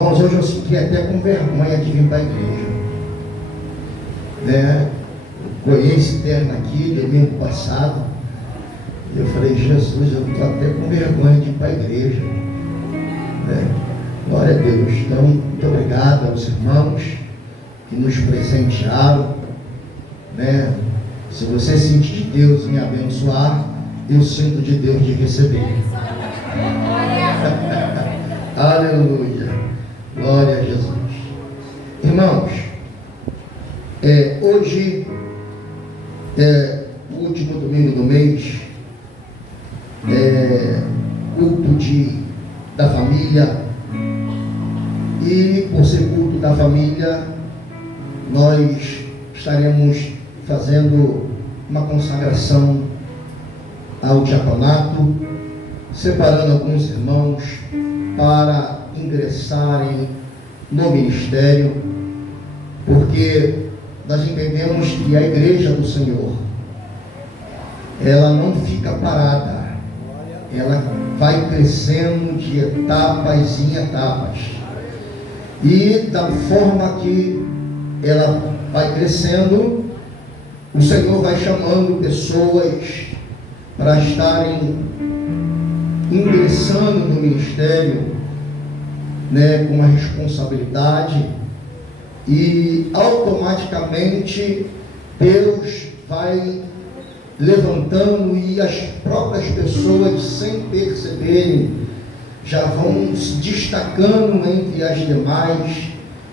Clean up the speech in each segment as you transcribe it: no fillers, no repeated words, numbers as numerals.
Mas hoje eu fiquei até com vergonha de vir para a igreja, né? Conheci interno aqui, domingo passado, e eu falei, Jesus, eu estou até com vergonha de ir para a igreja, né? Glória a Deus. Então, muito obrigado aos irmãos que nos presentearam, né? Se você sente de Deus me abençoar, eu sinto de Deus de receber. Aleluia, glória a Jesus. Irmãos, hoje é o último domingo do mês, culto da família, e por ser culto da família, nós estaremos fazendo uma consagração ao diaconato, separando alguns irmãos para ingressarem no ministério, porque nós entendemos que a igreja do Senhor, ela não fica parada, ela vai crescendo de etapas em etapas, e da forma que ela vai crescendo, o Senhor vai chamando pessoas para estarem ingressando no ministério, né, com uma responsabilidade, e automaticamente Deus vai levantando, e as próprias pessoas, sem perceberem, já vão se destacando entre as demais,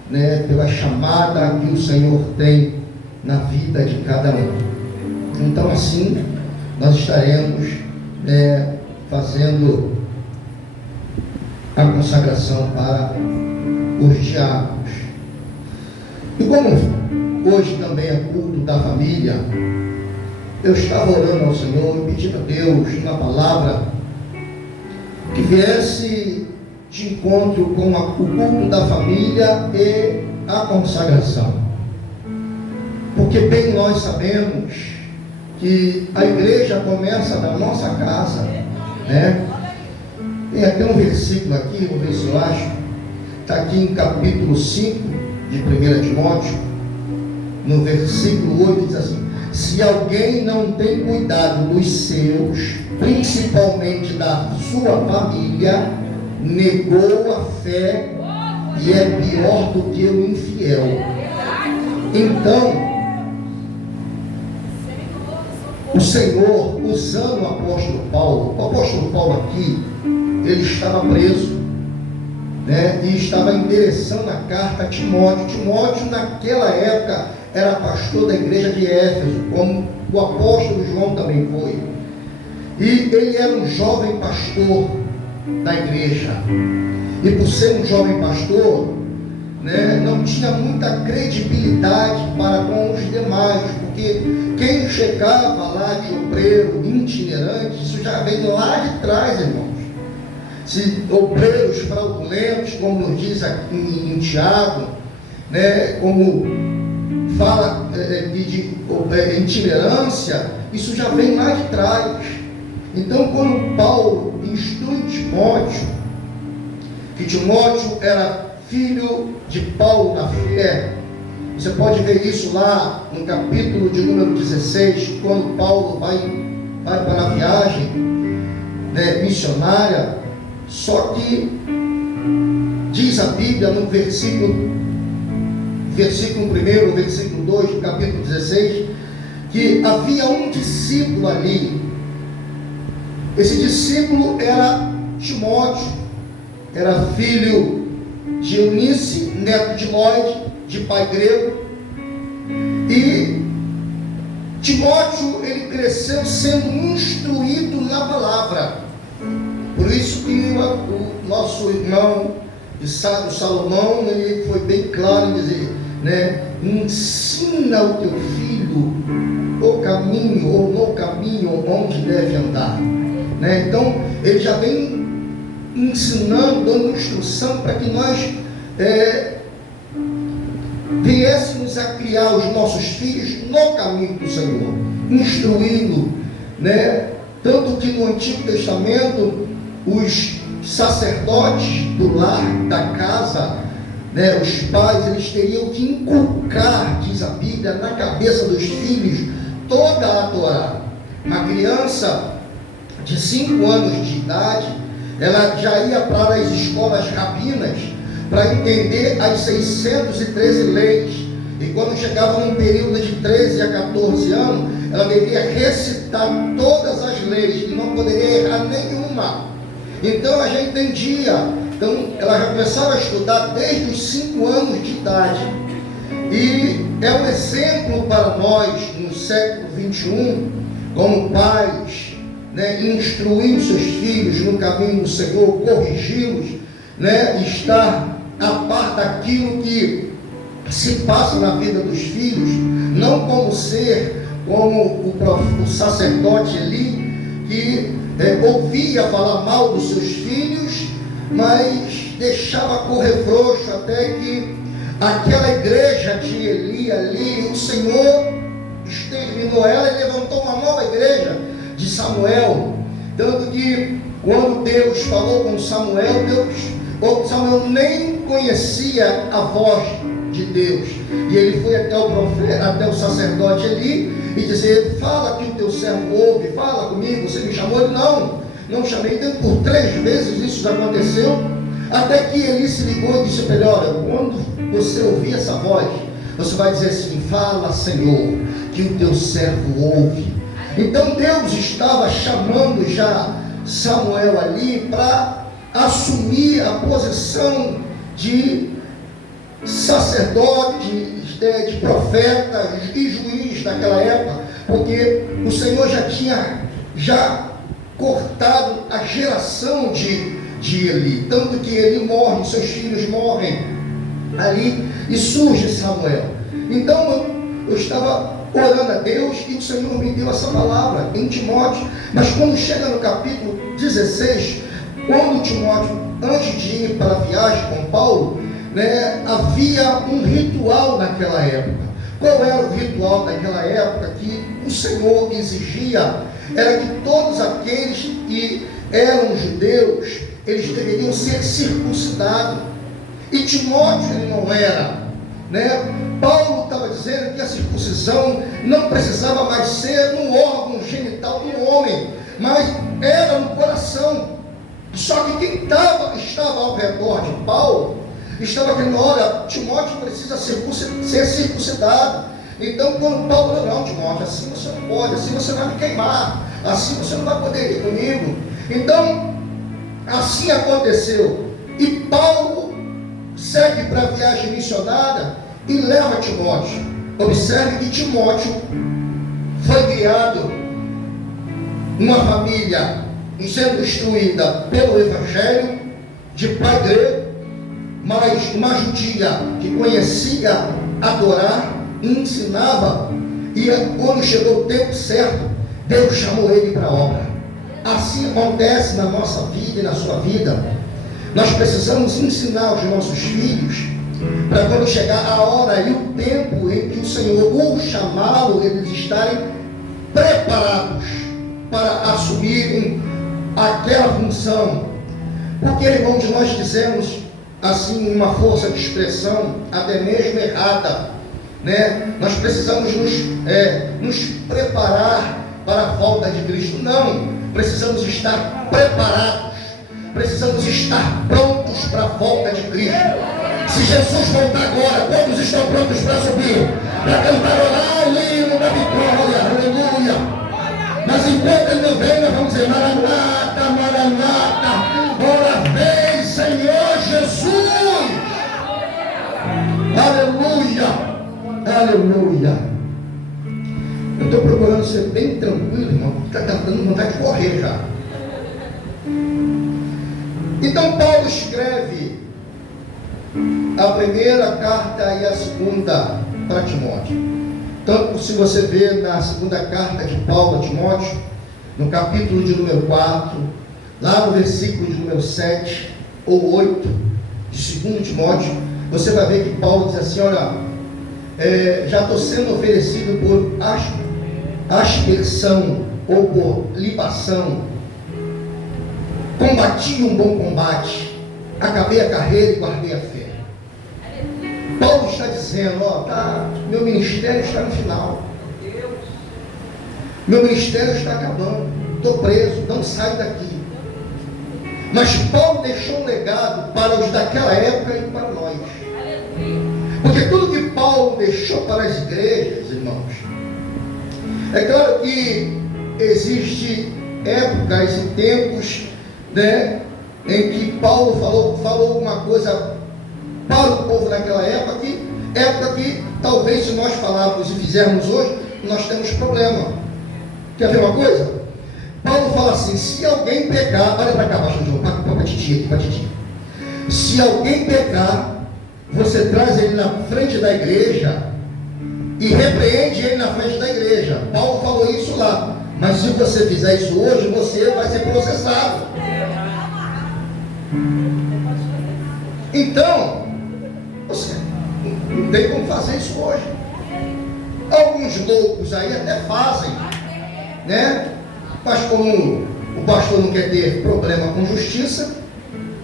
né, pela chamada que o Senhor tem na vida de cada um. Então, assim, nós estaremos fazendo a consagração para os diáconos. E como hoje também é culto da família, eu estava orando ao Senhor e pedindo a Deus na palavra que viesse de encontro com o culto da família e a consagração, porque bem nós sabemos que a igreja começa da nossa casa, né? Tem até um versículo aqui, vou ver se eu acho, está aqui em capítulo 5 de 1 Timóteo, no versículo 8, diz assim: se alguém não tem cuidado dos seus, principalmente da sua família, negou a fé e é pior do que o infiel. Então, o Senhor, usando o apóstolo Paulo aqui, ele estava preso, né, e estava endereçando a carta a Timóteo. Timóteo, naquela época, era pastor da igreja de Éfeso, como o apóstolo João também foi. E ele era um jovem pastor da igreja. E por ser um jovem pastor, né, não tinha muita credibilidade para com os demais, porque quem chegava lá de obreiro itinerante, isso já vem lá de trás, irmãos. Se obreiros fraudulentos, como nos diz aqui em Tiago, né, como fala de itinerância, isso já vem lá de trás. Então, quando Paulo instrui Timóteo, que Timóteo era filho de Paulo na fé, você pode ver isso lá no capítulo de número 16, quando Paulo vai para a viagem, né, missionária. Só que diz a Bíblia no versículo 1, versículo 2 do capítulo 16, que havia um discípulo ali. Esse discípulo era Timóteo, era filho de Eunice, neto de Lóide, de pai grego. E Timóteo, ele cresceu sendo instruído na palavra. Por isso que o nosso irmão de Salomão, ele foi bem claro em dizer, né, ensina o teu filho o caminho, ou no caminho onde deve andar, né? Então ele já vem ensinando, dando instrução para que nós viéssemos a criar os nossos filhos no caminho do Senhor, instruindo, né? Tanto que no Antigo Testamento os sacerdotes do lar, da casa, né, os pais, eles teriam que inculcar, diz a Bíblia, na cabeça dos filhos toda a Torá. Uma criança de 5 anos de idade, ela já ia para as escolas rabinas para entender as 613 leis. E quando chegava num período de 13 a 14 anos, ela deveria recitar todas as leis e não poderia errar nenhuma. Então ela já entendia. Então ela já começava a estudar desde os 5 anos de idade. E é um exemplo para nós no século 21, como pais, né, instruir os seus filhos no caminho do Senhor, corrigi-los, né, estar a par daquilo que se passa na vida dos filhos, não como ser como o sacerdote Eli, que ouvia falar mal dos seus filhos, mas deixava correr frouxo até que aquela igreja de Eli ali, o Senhor exterminou ela e levantou uma nova igreja de Samuel. Tanto que quando Deus falou com Samuel, Samuel nem conhecia a voz de Deus, e ele foi até o profeta, até o sacerdote Eli e dizer: fala que o teu servo ouve, fala comigo, você me chamou? Ele: não chamei. Então por 3 vezes isso aconteceu, até que Eli se ligou e disse para ele: olha, quando você ouvir essa voz, você vai dizer assim: fala, Senhor, que o teu servo ouve. Então Deus estava chamando já Samuel ali para assumir a posição de sacerdote, de profeta e juiz naquela época, porque o Senhor já tinha cortado a geração de Eli, tanto que Eli morre, seus filhos morrem ali e surge Samuel. Então eu estava orando a Deus e o Senhor me deu essa palavra em Timóteo. Mas quando chega no capítulo 16, quando Timóteo, antes de ir para a viagem com Paulo, né, havia um ritual naquela época. Qual era o ritual daquela época que o Senhor exigia? Era que todos aqueles que eram judeus, eles deveriam ser circuncidados. E Timóteo ele não era, né? Paulo estava dizendo que a circuncisão não precisava mais ser no órgão genital do homem, mas era no coração. Só que quem estava ao redor de Paulo estava dizendo: olha, Timóteo precisa ser circuncidado. Então quando Paulo falou: não, Timóteo, assim você não pode, assim você vai me queimar, assim você não vai poder ir comigo. Então assim aconteceu, e Paulo segue para a viagem missionária e leva Timóteo. Observe que Timóteo foi criado numa família sendo instruída pelo Evangelho, de pai grego, mas uma judia que conhecia adorar e ensinava. E quando chegou o tempo certo, Deus chamou ele para a obra. Assim acontece na nossa vida e na sua vida. Nós precisamos ensinar os nossos filhos, para quando chegar a hora e o tempo em que o Senhor o chamá-lo, eles estarem preparados para assumirem aquela função. Porque, irmãos, nós dizemos assim, uma força de expressão até mesmo errada, né? Nós precisamos nos preparar para a volta de Cristo. Não, precisamos estar preparados, precisamos estar prontos para a volta de Cristo. Se Jesus voltar agora, quantos estão prontos para subir, para cantar o hino da vitória? Aleluia! Mas enquanto ele não vem, nós vamos dizer: Maranata, Maranata, ora vem, Senhor Jesus! Aleluia! Aleluia! Eu estou procurando ser bem tranquilo, irmão, porque está dando vontade de correr já. Então Paulo escreve a primeira carta e a segunda para Timóteo. Tanto se você vê na segunda carta de Paulo a Timóteo, no capítulo de número 4, lá no versículo de número 7 ou 8 de 2 Timóteo, você vai ver que Paulo diz assim: olha, já estou sendo oferecido por aspersão ou por libação. combati um bom combate, acabei a carreira e guardei a fé. Paulo está dizendo, meu ministério está no final. Meu ministério está acabando. Estou preso, não saio daqui. Mas Paulo deixou um legado para os daquela época e para nós. Porque tudo que Paulo deixou para as igrejas, irmãos, é claro que existe épocas e tempos, né, em que Paulo falou alguma coisa para o povo naquela época que talvez se nós falarmos e fizermos hoje, nós temos problema. Quer ver uma coisa? Paulo fala assim, se alguém pecar, olha para cá, pastor João, para titia. Se alguém pecar, você traz ele na frente da igreja e repreende ele na frente da igreja. Paulo falou isso lá. Mas se você fizer isso hoje, você vai ser processado. Então, você não tem como fazer isso hoje. Alguns loucos aí até fazem, né? Mas como o pastor não quer ter problema com justiça,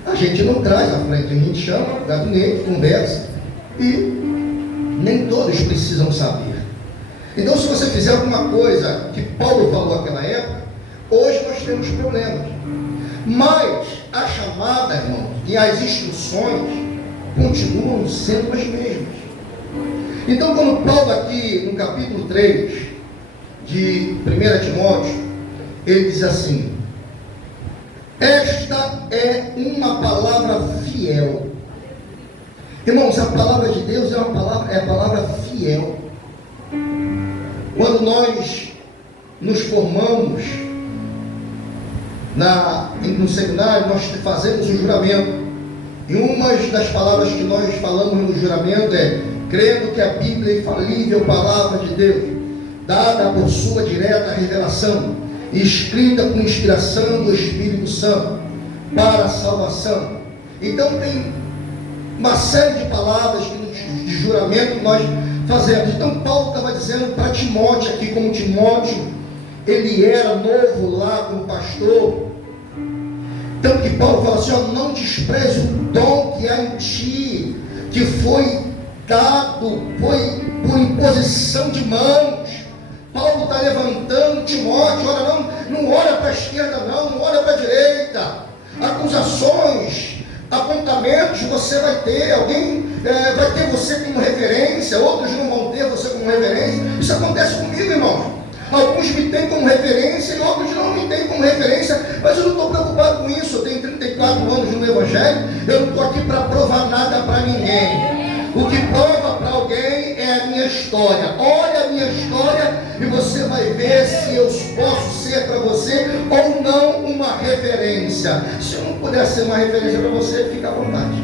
a gente não traz à frente, a gente chama, gabinete, conversa, e nem todos precisam saber. Então, se você fizer alguma coisa que Paulo falou naquela época, hoje nós temos problemas. Mas a chamada, irmãos, e as instruções continuam sendo as mesmas. Então, quando Paulo aqui no capítulo 3 de 1 Timóteo, ele diz assim: esta é uma palavra fiel. Irmãos, a palavra de Deus é a palavra fiel. Quando nós nos formamos no seminário, nós fazemos um juramento. E uma das palavras que nós falamos no juramento é: crendo que a Bíblia é infalível, palavra de Deus, dada por sua direta revelação, escrita com inspiração do Espírito Santo, para a salvação. Então tem uma série de palavras de juramento nós fazemos. Então Paulo estava dizendo para Timóteo aqui, como Timóteo, ele era novo lá como pastor. Então que Paulo fala assim, não despreze o dom que há em ti, que foi dado, foi por imposição de mãos. Paulo está levantando Timóteo, olha, não olha para a esquerda não olha para a direita. Acusações, apontamentos você vai ter, alguém vai ter você como referência, outros não vão ter você como referência. Isso acontece comigo, irmão. Alguns me têm como referência e outros não me têm como referência, mas eu não estou preocupado com isso. Eu tenho 34 anos no Evangelho, eu não estou aqui para provar nada para ninguém. O que prova para alguém é a minha história. Olha a minha história e você vai ver se eu posso ser para você ou não uma referência. Se eu não puder ser uma referência para você, fica à vontade.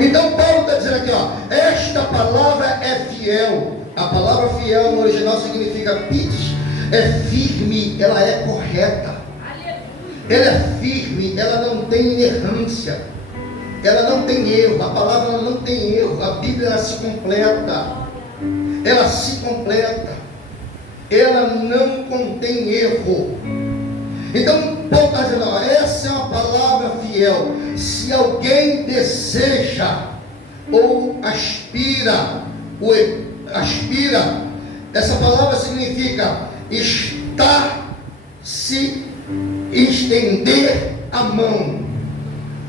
Então Paulo está dizendo aqui, esta palavra é fiel. A palavra fiel no original significa pites, é firme, ela é correta. Ela é firme, ela não tem inerrância. Ela não tem erro, a palavra ela não tem erro, a Bíblia ela se completa, ela não contém erro. Então Paulo está dizendo, essa é uma palavra fiel. Se alguém deseja ou aspira, essa palavra significa se estender a mão.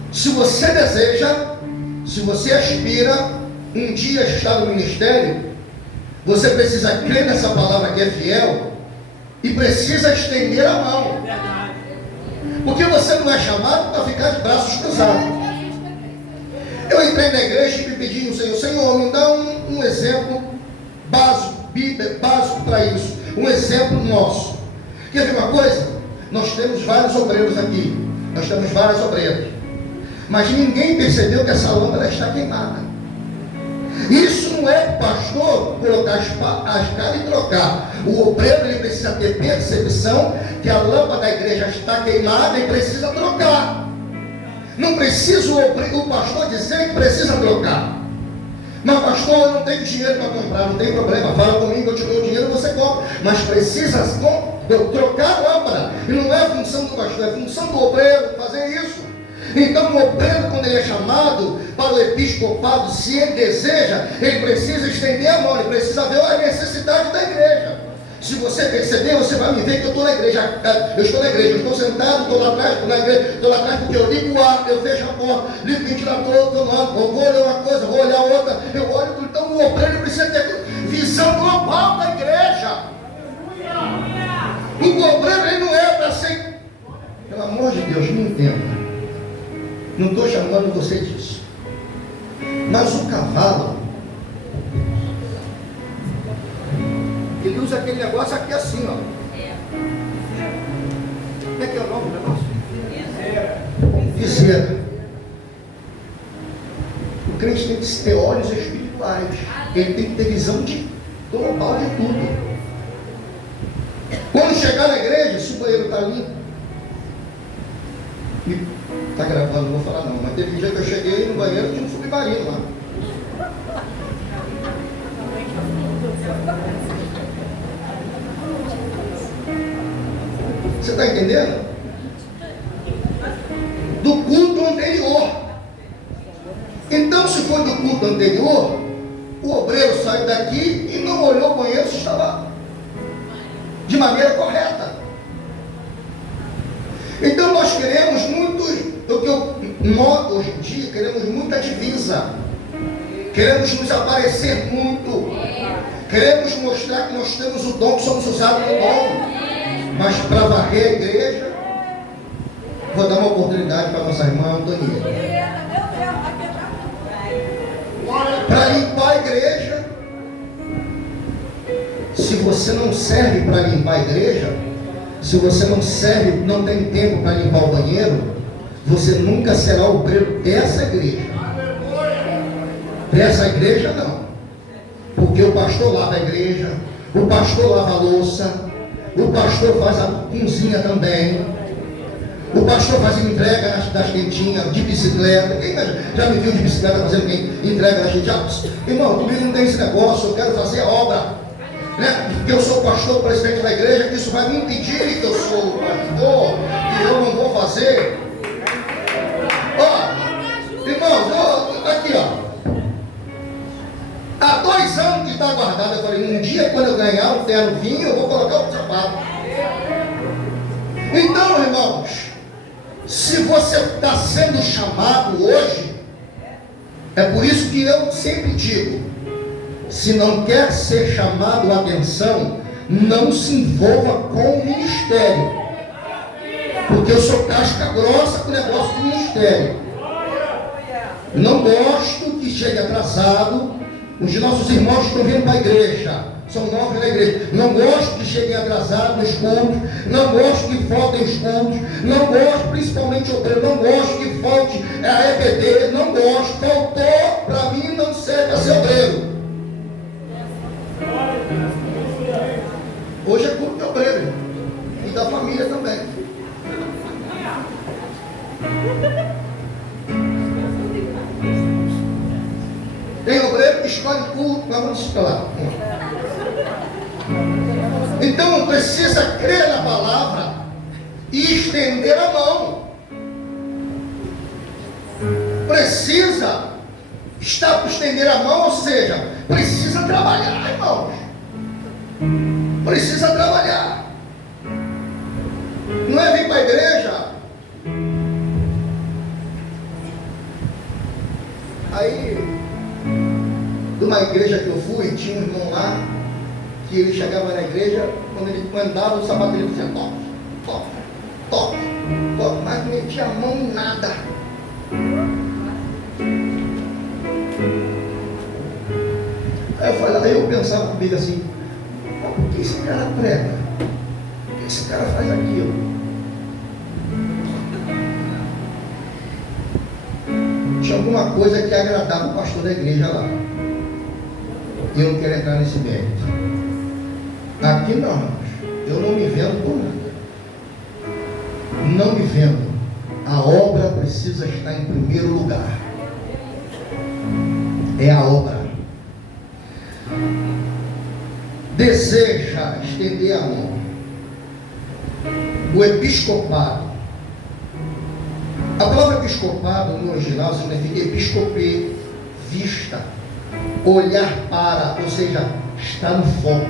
Se você deseja, se você aspira um dia estar no ministério, você precisa crer nessa palavra que é fiel e precisa estender a mão. Porque você não é chamado para ficar de braços cruzados. Eu entrei na igreja e me pedi ao Senhor, me dá um exemplo básico para isso, um exemplo nosso. Quer ver uma coisa? Nós temos vários obreiros aqui, nós temos várias obreiras. Mas ninguém percebeu que essa lâmpada está queimada. Isso não é o pastor colocar as caras e trocar. O obreiro ele precisa ter percepção que a lâmpada da igreja está queimada e precisa trocar. Não precisa o pastor dizer que precisa trocar. Mas pastor, eu não tenho dinheiro para comprar, não tem problema. Fala comigo, eu te dou o dinheiro, você compra. Mas precisa trocar a lâmpada. obra. E não é função do pastor, é função do obreiro fazer isso. Então o obreiro, quando ele é chamado para o episcopado, se ele deseja, ele precisa estender a mão, ele precisa ver a necessidade da igreja. Se você perceber, você vai me ver que eu estou na igreja. Eu estou na igreja, eu estou sentado, estou lá atrás, estou na igreja, estou lá atrás porque eu ligo o ar, eu fecho a porta, ligo o ventilador, vou olhar uma coisa, vou olhar outra, eu olho tudo. Então o obreiro precisa ter visão global da igreja. O obreiro ele não é para ser. Pelo amor de Deus, me entenda. Não estou chamando você disso. Mas o cavalo, ele usa aquele negócio aqui assim, ó. Como é que é o nome do negócio? Viseira. O crente tem que ter olhos espirituais. Ele tem que ter visão global de tudo. Quando chegar na igreja, se o banheiro está limpo, está gravando, não vou falar não, mas teve um dia que eu cheguei no banheiro e tinha um submarino lá. Você está entendendo? Do culto anterior. Então, se foi do culto anterior, o obreiro saiu daqui e não olhou o banheiro se estava de maneira correta. Então nós queremos do que eu noto hoje em dia, queremos muita divisa, queremos nos aparecer muito, queremos mostrar que nós temos o dom, que somos usados no dom. Mas para varrer a igreja, vou dar uma oportunidade para nossa irmã Antonieta. Para limpar a igreja, se você não serve para limpar a igreja, se você não serve, não tem tempo para limpar o banheiro, você nunca será obreiro dessa igreja. Dessa igreja não. Porque o pastor lava a igreja, o pastor lava a louça, o pastor faz a cozinha também, o pastor faz entrega das quentinhas, de bicicleta. Quem já me viu de bicicleta fazendo entrega das quentinhas? Irmão, comigo não tem esse negócio, eu quero fazer a obra. Porque eu sou pastor, presidente da igreja, que isso vai me impedir que eu sou pastor, e eu não vou fazer. Ó, irmãos, aqui ó. Há 2 anos que está guardado. Eu falei, um dia quando eu ganhar um terno vinho, eu vou colocar o sapato. Então, irmãos, se você está sendo chamado hoje, é por isso que eu sempre digo, se não quer ser chamado a atenção, não se envolva com o ministério. Porque eu sou casca grossa com o negócio do ministério. Eu não gosto que chegue atrasado. Os nossos irmãos estão vindo para a igreja, são novos na igreja. Não gosto que cheguem atrasados nos cultos, não gosto que faltem os cultos, não gosto, principalmente obreiro, não gosto que falte a EBD, não gosto, faltou, para mim não serve para ser obreiro. Hoje é culto de obreiro e da família também. Tem obreiro que escolhe culto, mas vamos falar. Então precisa crer na palavra e estender a mão. Precisa estar para estender a mão, ou seja, precisa trabalhar, irmãos. Precisa trabalhar. Não é vir para a igreja. Aí, de uma igreja que eu fui, tinha um irmão lá, que ele chegava na igreja, quando ele andava, o sapato dele dizia toque, toque, toque, toque, mas não metia a mão em nada. Aí eu pensava comigo assim, por que esse cara prega? Por que esse cara faz aquilo? Tinha alguma coisa que agradava o pastor da igreja lá. Eu não quero entrar nesse mérito. Aqui não, irmãos. Eu não me vendo por nada. Não me vendo. A obra precisa estar em primeiro lugar. É a obra. Deseja estender a mão. O episcopado. A palavra episcopado no original significa episcopê, vista, olhar para, ou seja, está no foco.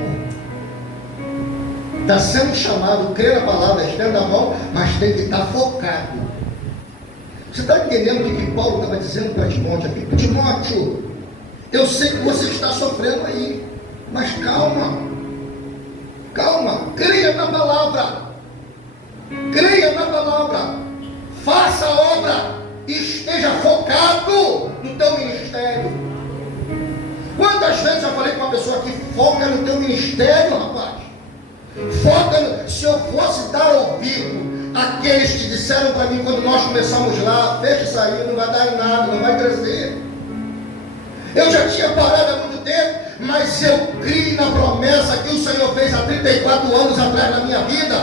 Está sendo chamado, crê na palavra, estenda a mão, mas tem que estar focado. Você está entendendo o que Paulo estava dizendo para Timóteo aqui? Timóteo, eu sei que você está sofrendo aí, mas calma, calma, creia na palavra, faça a obra, esteja focado no teu ministério. Quantas vezes eu falei com uma pessoa que foca no teu ministério, rapaz? Foca no... Se eu fosse dar ouvido àqueles que disseram para mim quando nós começamos lá, deixa isso aí, não vai dar em nada, não vai crescer. Eu já tinha parado há muito tempo, mas eu criei na promessa que o Senhor fez há 34 anos atrás na minha vida.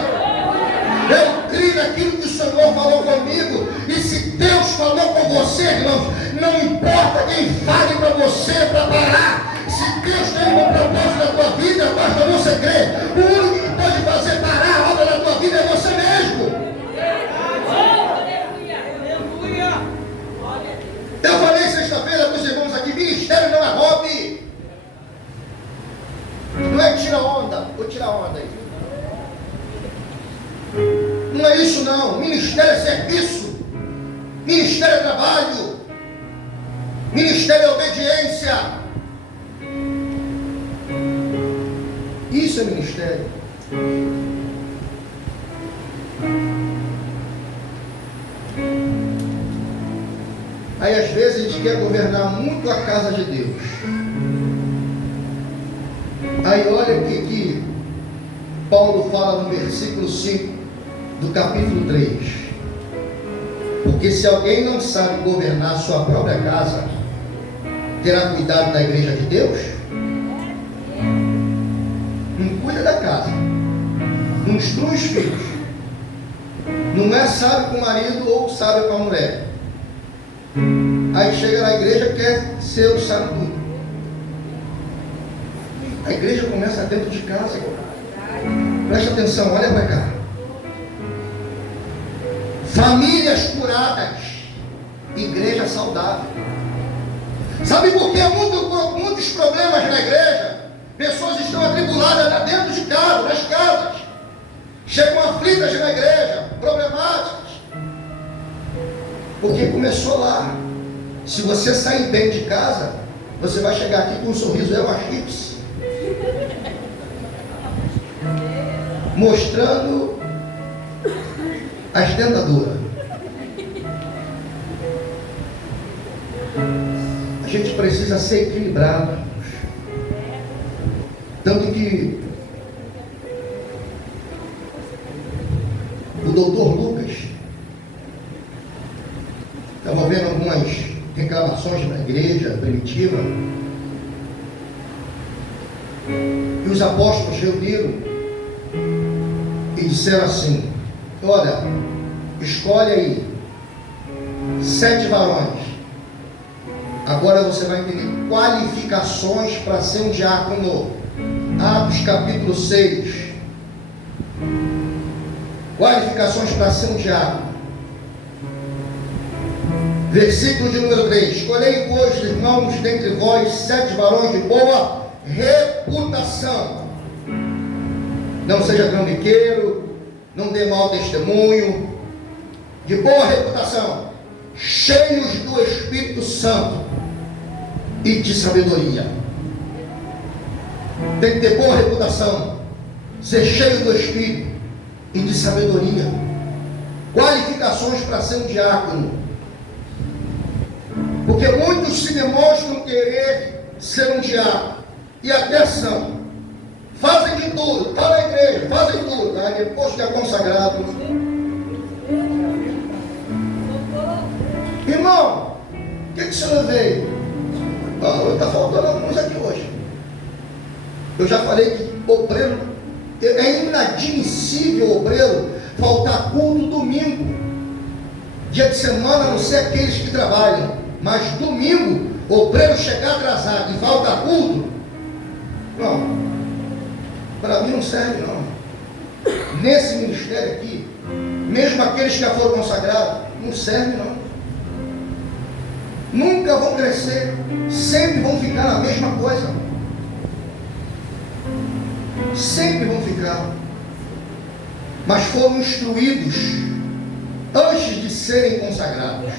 Eu creio naquilo que o Senhor falou comigo. E se Deus falou com você, irmãos, não importa quem fale para você para parar. Se Deus tem um propósito na tua vida, basta você crer. O único que pode fazer parar a obra da tua vida é você mesmo. Eu falei sexta-feira para os irmãos aqui, ministério não é hobby. Não é tirar onda, vou tirar onda aí. Não é isso não, ministério é serviço, ministério é trabalho, ministério é obediência. Isso é ministério. Aí às vezes a gente quer governar muito a casa de Deus. Aí olha o que Paulo fala no versículo 5 do capítulo 3. Porque se alguém não sabe governar a sua própria casa, terá cuidado da igreja de Deus? Não cuida da casa, não instrui os filhos, não é sábio com o marido ou sábio com a mulher. Aí chega na igreja e quer ser o sábio tudo. A igreja começa dentro de casa. Presta atenção, olha para cá. Famílias curadas, igreja saudável. Sabe por que muitos problemas na igreja? Pessoas estão atribuladas lá dentro de casa, nas casas. Chegam aflitas na igreja, problemáticas. Porque começou lá. Se você sair bem de casa, você vai chegar aqui com um sorriso Eva Chips, mostrando as dentaduras. A gente precisa ser equilibrado. Tanto que o doutor Lucas estava vendo algumas reclamações na igreja primitiva, e os apóstolos reuniram e disseram assim: olha, escolhe aí 7 varões. Agora você vai entender qualificações para ser um diácono. Atos capítulo 6. Qualificações para ser um diácono. Versículo de número 3. Escolhei, pois, irmãos, dentre vós 7 varões de boa reputação. Não seja trambiqueiro, não dê mau testemunho, de boa reputação, cheios do Espírito Santo e de sabedoria. Tem que ter boa reputação, ser cheio do Espírito e de sabedoria. Qualificações para ser um diácono. Porque muitos se demonstram querer ser um diácono, e até são, fazem de tudo, está na igreja, fazem tudo, aí depois que é consagrado. Irmão, o que o senhor veio? Está faltando alguns aqui hoje. Eu já falei que obreiro, é inadmissível obreiro faltar culto domingo. Dia de semana, a não ser aqueles que trabalham. Mas domingo, obreiro chegar atrasado e faltar culto, não, para mim não serve não. Nesse ministério aqui, mesmo aqueles que já foram consagrados, não servem não. Nunca vão crescer, sempre vão ficar na mesma coisa. Sempre vão ficar. Mas foram instruídos antes de serem consagrados.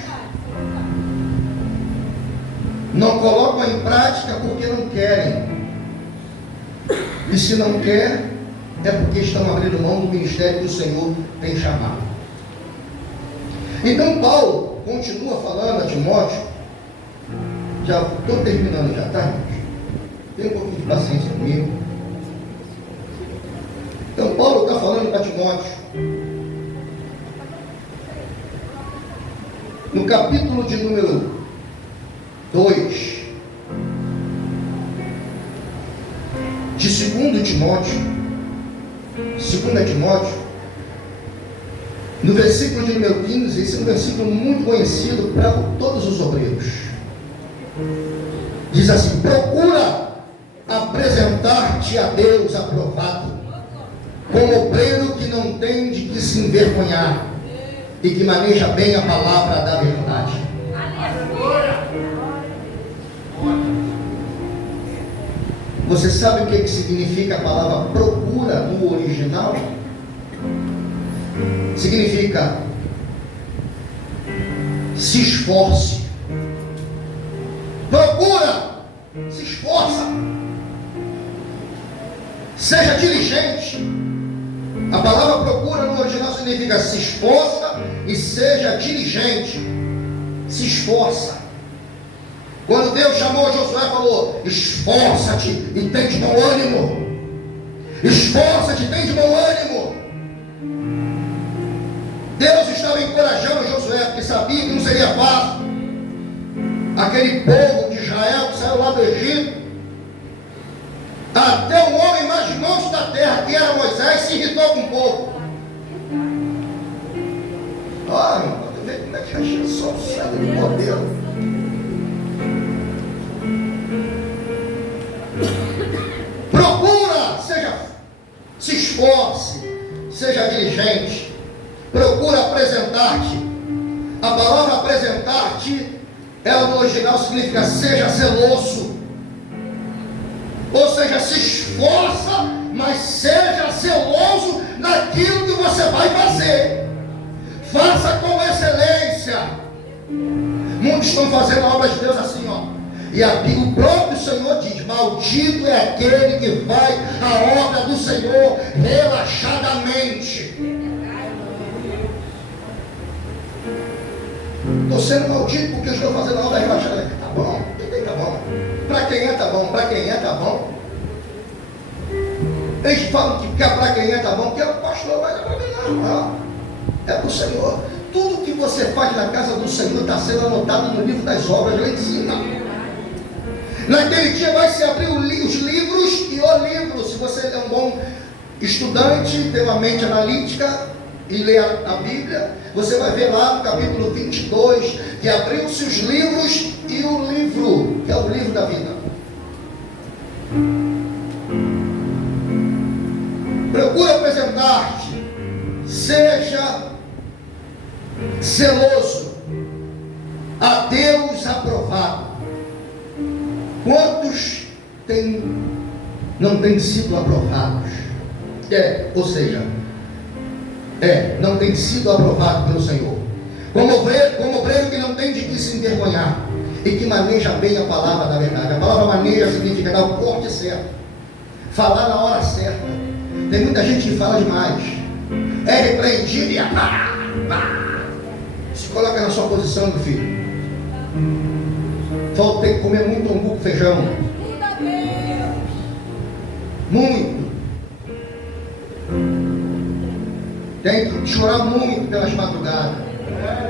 Não colocam em prática porque não querem. E se não quer, é porque estão abrindo mão do ministério que o Senhor tem chamado. Então Paulo continua falando a Timóteo. Já estou terminando já, tá, gente? Tem um pouquinho de paciência comigo. Então Paulo está falando para Timóteo, no capítulo de número 2 de 2 Timóteo, 2 Timóteo, no versículo de número 15, esse é um versículo muito conhecido para todos os obreiros. Diz assim: procura apresentar-te a Deus aprovado, como obreiro que não tem de que se envergonhar e que maneja bem a palavra da verdade. Você sabe o que significa a palavra procura no original? Significa se esforce. Procura, se esforça, seja diligente. A palavra procura no original significa se esforça e seja diligente. Se esforça. Quando Deus chamou Josué, falou: esforça-te e tem de bom ânimo. Esforça-te e tem de bom ânimo. Deus estava encorajando Josué, porque sabia que não seria fácil. Aquele povo de Israel que saiu lá do Egito, até o homem mais manso da terra, que era Moisés, se irritou com o povo. Ah, meu irmão, vê como é que a gente só sai de modelo. Procura, se esforce, seja diligente. Procura apresentar-te. A palavra apresentar-te, ela no original significa seja zeloso. Ou seja, se esforça, mas seja zeloso naquilo que você vai fazer. Faça com excelência. Muitos estão fazendo a obra de Deus assim, ó. E o próprio Senhor diz: maldito é aquele que vai à obra do Senhor relaxadamente. Estou sendo maldito porque eu estou fazendo a obra relaxadamente. Tá bom, tá bom. Para quem é, tá bom. Para quem é, tá bom. Eles falam que para quem é, tá bom, porque o pastor vai para mim, não. É para o Senhor. Tudo que você faz na casa do Senhor está sendo anotado no livro das obras lá em cima. Naquele dia vai se abrir os livros e o livro. Se você é um bom estudante, tem uma mente analítica e lê a Bíblia, você vai ver lá no capítulo 22 que abriu-se os livros e o livro, que é o livro da vida. Procura apresentar-te, seja zeloso, a Deus aprovado. Quantos não têm sido aprovados? Não tem sido aprovado pelo Senhor. Como obreiro que não tem de que se envergonhar e que maneja bem a palavra da verdade. A palavra maneja significa dar o corte certo, falar na hora certa. Tem muita gente que fala demais, é repreendido e se coloca na sua posição, meu filho. Falta ter que comer muito umbu com feijão. Muito. Tem que chorar muito pelas madrugadas.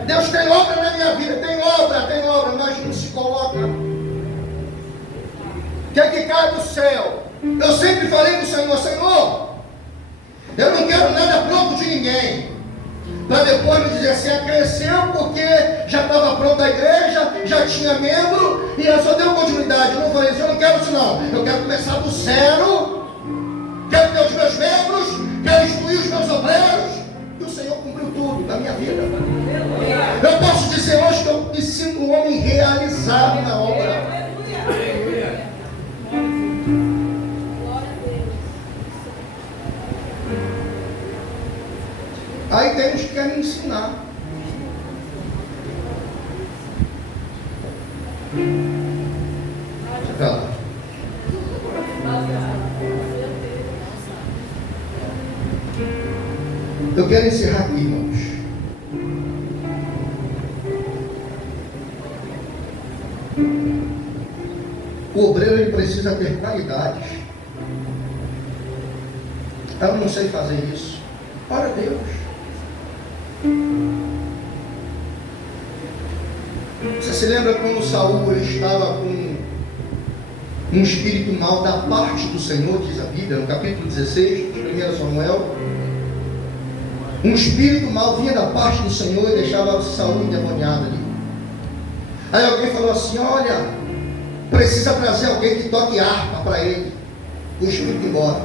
Deus tem obra na minha vida, tem obra, mas não se coloca. Quer que cai do céu? Eu sempre falei para o Senhor: Senhor, eu não quero nada pronto de ninguém, para depois me dizer assim: cresceu porque já estava pronta a igreja, já tinha membro e eu só dei continuidade. Eu não falei isso, eu não quero isso não. Eu quero começar do zero, quero ter os meus membros, quero instruir os meus obreiros. E o Senhor cumpriu tudo. da minha vida. Eu posso dizer hoje que eu me sinto um homem realizado na obra. Aí tem uns que querem ensinar. Eu quero encerrar aqui, irmãos. O obreiro ele precisa ter qualidades. Eu não sei fazer isso. Ora Deus. Você se lembra quando Saul ele estava com um espírito mau da parte do Senhor, diz a Bíblia, no capítulo 16 de 1 Samuel. Um espírito mau vinha da parte do Senhor e deixava Saul endemoniado ali. Aí alguém falou assim: olha, precisa trazer alguém que toque harpa para ele. O espírito embora.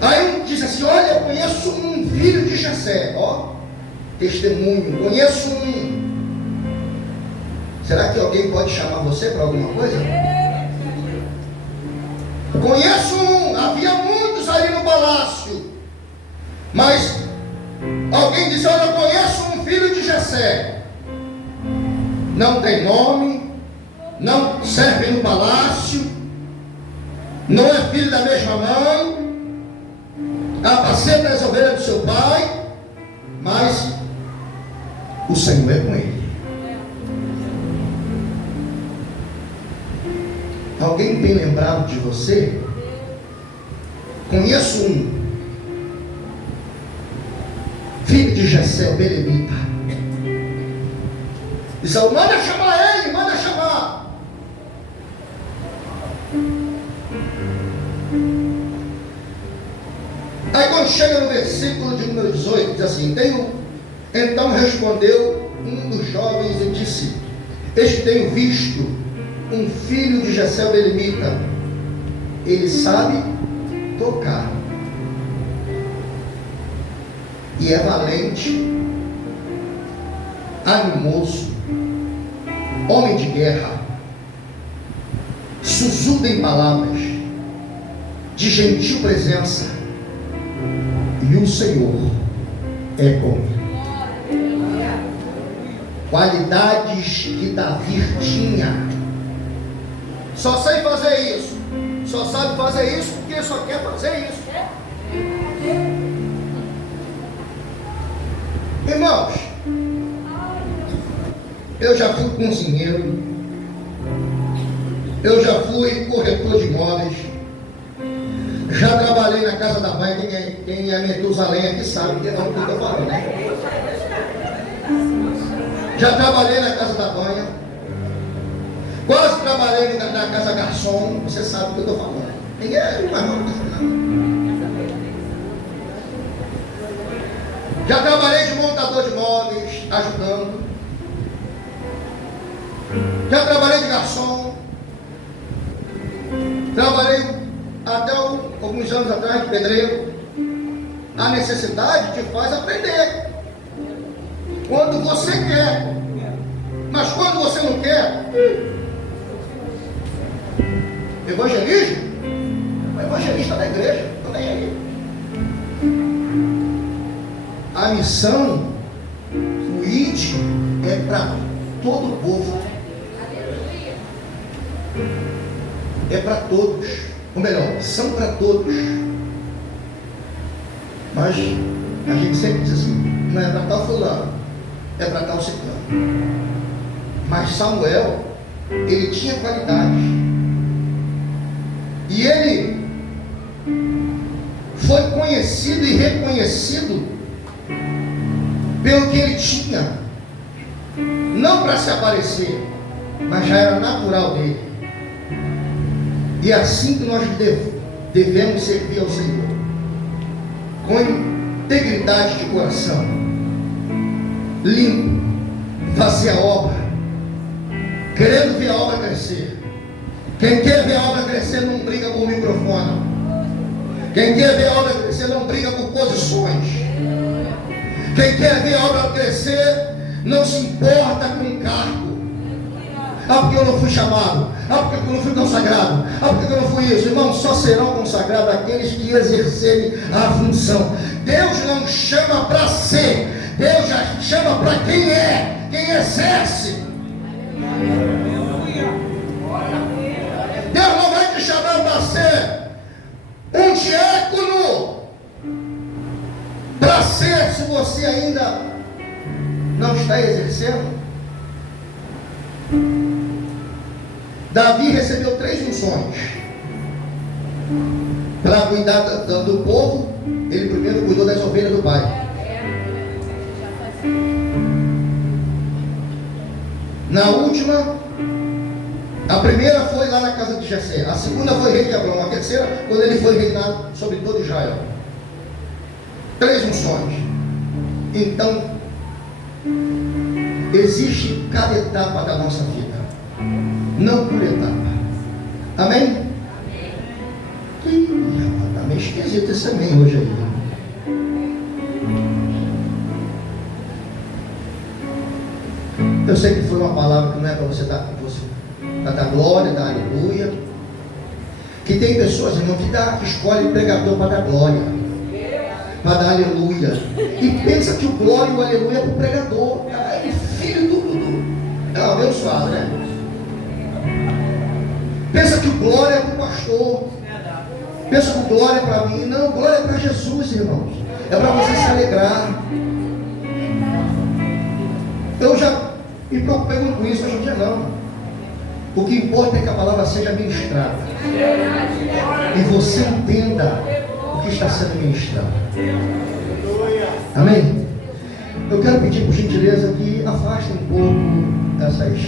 Aí um disse assim: olha, eu conheço um filho de Jessé. Ó, testemunho, conheço um. Será que alguém pode chamar você para alguma coisa? Conheço um. Havia muitos ali no palácio, mas alguém disse: olha, eu conheço um filho de Jessé. Não tem nome, não serve no palácio, não é filho da mesma mãe, apacenta as ovelhas do seu pai, mas o Senhor é com ele. Alguém tem lembrado de você? Conheço um filho de Jessé, o belemita. E Saul: manda chamar ele, manda chamar. Aí quando chega no versículo de número 18, diz assim: então respondeu um dos jovens e disse: eis que tenho visto um filho de Jessé, o belemita. Ele sabe tocar e é valente, animoso, homem de guerra, sisudo em palavras, de gentil presença, e o Senhor é com ele. Qualidades que Davi tinha. Só sei fazer isso. Só sabe fazer isso porque só quer fazer isso. Irmãos, eu já fui cozinheiro, eu já fui corretor de imóveis, já trabalhei na casa da mãe. Quem é Metusalém aqui sabe que é o que eu estou falando, né? Já trabalhei na casa da banha, quase trabalhei na casa garçom. Você sabe o que eu estou falando. Ninguém é mais mal do que já trabalhei de montador de móveis, ajudando. Já trabalhei de garçom. Trabalhei até alguns anos atrás de pedreiro. A necessidade te faz aprender. Quando você quer. Mas quando você não quer, evangelismo? O evangelista da igreja, estou nem aí. A missão, o ID, é para todo o povo. É para todos. Ou melhor, são para todos. Mas a gente sempre diz assim: não é para tal fulano, é para tal ciclano. Mas Samuel, ele tinha qualidade. E ele foi conhecido e reconhecido pelo que ele tinha, não para se aparecer, mas já era natural dele. E é assim que nós devemos servir ao Senhor, com integridade de coração, limpo, fazer a obra, querendo ver a obra crescer. Quem quer ver a obra crescer não briga por microfone. Quem quer ver a obra crescer não briga por posições. Quem quer ver a obra crescer, não se importa com o cargo. Ah, porque eu não fui chamado. Ah, porque eu não fui consagrado. Ah, porque eu não fui isso. Irmão, só serão consagrados aqueles que exercerem a função. Deus não chama para ser. Deus já chama para quem é. Quem exerce. Deus não vai te chamar para ser um diácono. Para ser, se você ainda não está exercendo. Davi recebeu 3 unções. Para cuidar do povo, ele primeiro cuidou das ovelhas do pai. Na última, a primeira foi lá na casa de Jessé, a segunda foi rei de Abrão, a terceira, quando ele foi reinar sobre todo Israel. 3 unções. Então, existe cada etapa da nossa vida, não por etapa. Amém? Está meio esquisito esse amém hoje aí. Eu sei que foi uma palavra que não é para você dar glória, dar aleluia. Que tem pessoas, irmão, que escolhe pregador para dar glória, para dar aleluia, e pensa que o glória e o aleluia é para o pregador. É filho do abençoado, né? Pensa que o glória é para o pastor, pensa que o glória é para mim. Não, glória é para Jesus, irmãos. É para você se alegrar. Eu já me preocupei muito com isso, hoje em dia não. O que importa é que a palavra seja ministrada e você entenda o que está sendo ministrado. Amém? Eu quero pedir por gentileza que afastem um pouco essas